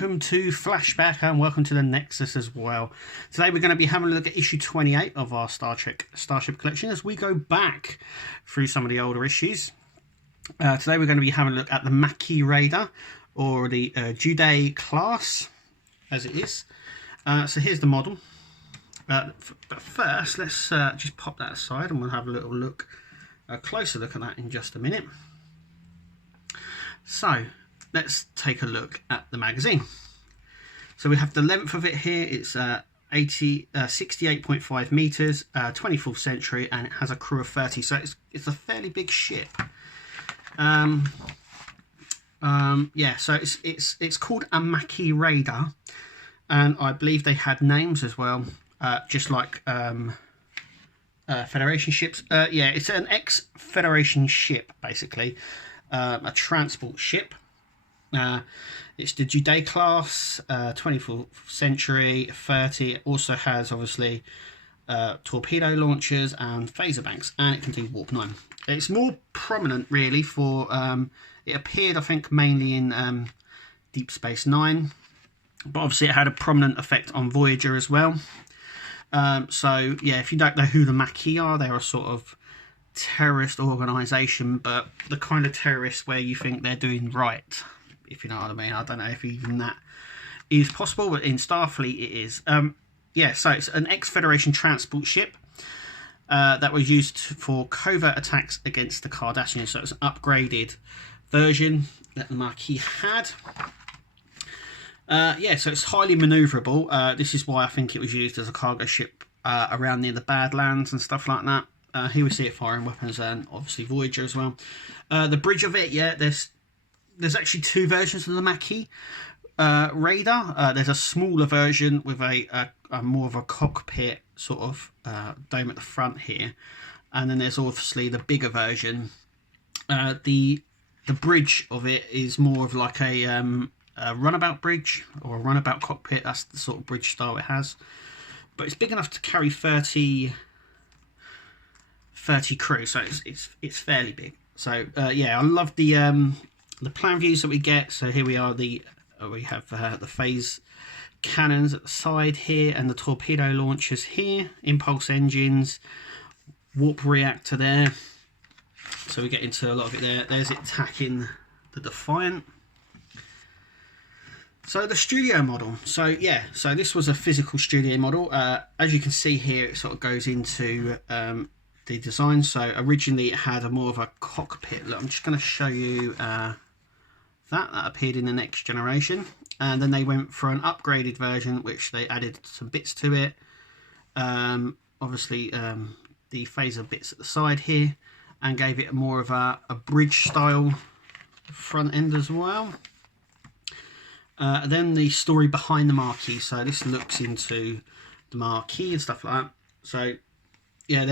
welcome to Flashback and welcome to the Nexus as well. Today we're going to be having a look at issue 28 of our Starship collection as we go back through some of the older issues. Today we're going to be having a look at the Maquis Raider, or the Jude class as it is. So here's the model. But first let's just pop that aside and we'll have a little look, a closer look at that in just a minute. So let's take a look at the magazine. So we have the length of it here. It's 68.5 meters, 24th century, and it has a crew of 30. So it's a fairly big ship. Yeah. So it's called a Maquis Raider, and I believe they had names as well, just like Federation ships. Yeah, it's an ex-Federation ship basically, a transport ship. It's the Jude class, 24th century, 30. It also has obviously torpedo launchers and phaser banks, and it can do warp 9. It's more prominent really for it appeared I think mainly in Deep Space Nine, but obviously it had a prominent effect on Voyager as well. So yeah, if you don't know who the Maquis are, they're a sort of terrorist organisation, but the kind of terrorists where you think they're doing right, if you know what I mean. I don't know if even that is possible, but in Starfleet it is. Yeah, so it's an ex-Federation transport ship that was used for covert attacks against the Cardassians. So it's an upgraded version that the Maquis had. Yeah, so it's highly manoeuvrable. This is why I think it was used as a cargo ship around near the Badlands and stuff like that. Here we see it firing weapons, and obviously Voyager as well. The bridge of it, yeah, there's actually two versions of the Maquis Raider. There's a smaller version with a more of a cockpit sort of dome at the front here, and then there's obviously the bigger version. The bridge of it is more of like a runabout bridge or a runabout cockpit. That's the sort of bridge style it has, but it's big enough to carry 30 crew, so it's fairly big. So yeah, I love the plan views that we get. So here we are, we have the phase cannons at the side here, and the torpedo launchers here, impulse engines, warp reactor there. So we get into a lot of it there. There's it attacking the Defiant. So the studio model. So yeah, so this was a physical studio model. As you can see here, it sort of goes into the design. So originally it had a more of a cockpit look. I'm just going to show you that appeared in the Next Generation, and then they went for an upgraded version which they added some bits to it. Obviously the phaser bits at the side here, and gave it more of a bridge style front end as well. Then the story behind the Maquis. So this looks into the Maquis and stuff like that. So yeah, I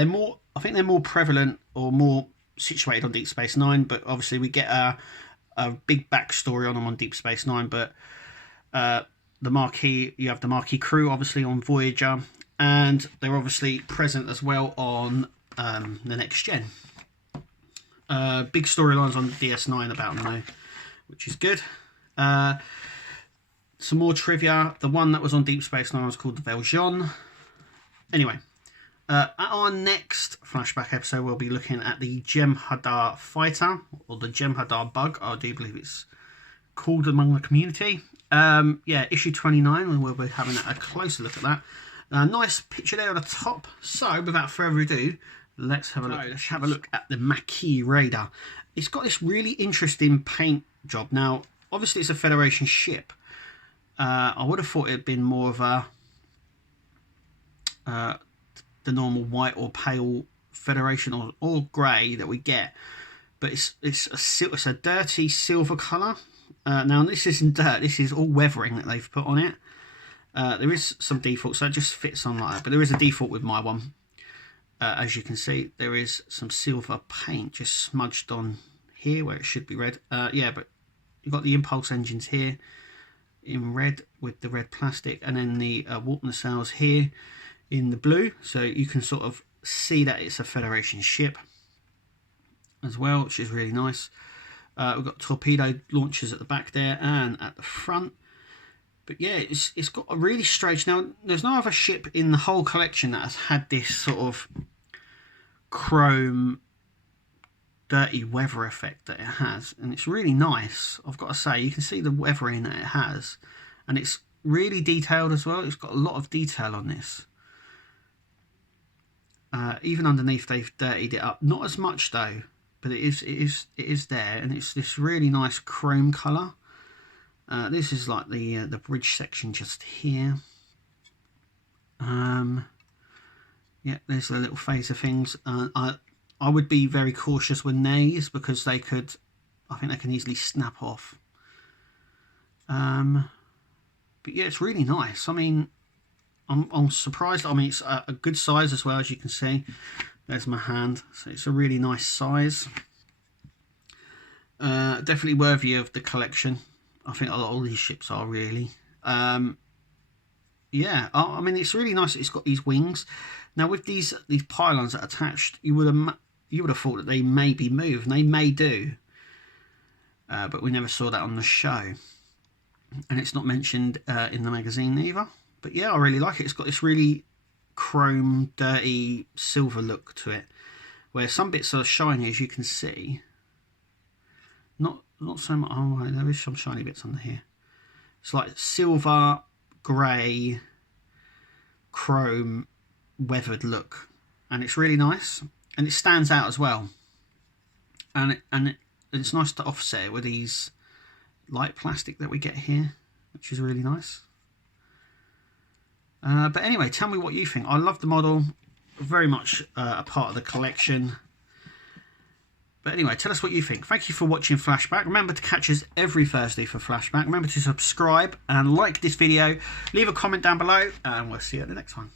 think they're more prevalent or more situated on Deep Space Nine, but obviously we get a big backstory on them on Deep Space Nine. But the Maquis, you have the Maquis crew obviously on Voyager, and they're obviously present as well on the Next Gen. Big storylines on DS9 about them though, which is good. Some more trivia. The one that was on Deep Space Nine was called the Valjean. Anyway, at our next Flashback episode, we'll be looking at the Jem'Hadar fighter, or the Jem'Hadar bug, I do believe it's called among the community. Yeah, issue 29, and we'll be having a closer look at that. Nice picture there at the top. So, without further ado, let's have a look. Let's have a look at the Maquis Raider. It's got this really interesting paint job. Now, obviously, it's a Federation ship. I would have thought it'd been more of a the normal white or pale Federation or grey that we get, but it's a dirty silver colour. Now this isn't dirt, this is all weathering that they've put on it. There is some default, so it just fits on like that, but there is a default with my one. As you can see, there is some silver paint just smudged on here where it should be red. Yeah, but you've got the impulse engines here in red with the red plastic, and then the warp nacelles here in the blue, so you can sort of see that it's a Federation ship as well, which is really nice. We've got torpedo launchers at the back there, and at the front But yeah, it's got a really strange... Now, there's no other ship in the whole collection that has had this sort of chrome dirty weather effect that it has, and it's really nice. I've got to say, you can see the weathering that it has, and it's really detailed as well. It's got a lot of detail on this. Even underneath, they've dirtied it up. Not as much though, but it is there, and it's this really nice chrome colour. This is like the bridge section just here. Yeah, there's the little phaser things. I would be very cautious with these because they could, I think they can easily snap off. But yeah, it's really nice. I mean, I'm surprised. I mean, it's a good size as well, as you can see. There's my hand, so it's a really nice size. Definitely worthy of the collection. I think a lot of these ships are really. Yeah, I mean, it's really nice. It's got these wings. Now with these pylons that are attached, you would have thought that they may be moved, and they may do, but we never saw that on the show, and it's not mentioned in the magazine either. But yeah, I really like it. It's got this really chrome, dirty silver look to it, where some bits are shiny, as you can see. Not so much. Oh, right, there is some shiny bits under here. It's like silver, grey, chrome, weathered look, and it's really nice, and it stands out as well. And it's nice to offset it with these light plastic that we get here, which is really nice. But anyway, tell me what you think. I love the model, very much a part of the collection. But anyway, tell us what you think. Thank you for watching Flashback. Remember to catch us every Thursday for Flashback. Remember to subscribe and like this video. Leave a comment down below, and we'll see you at the next one.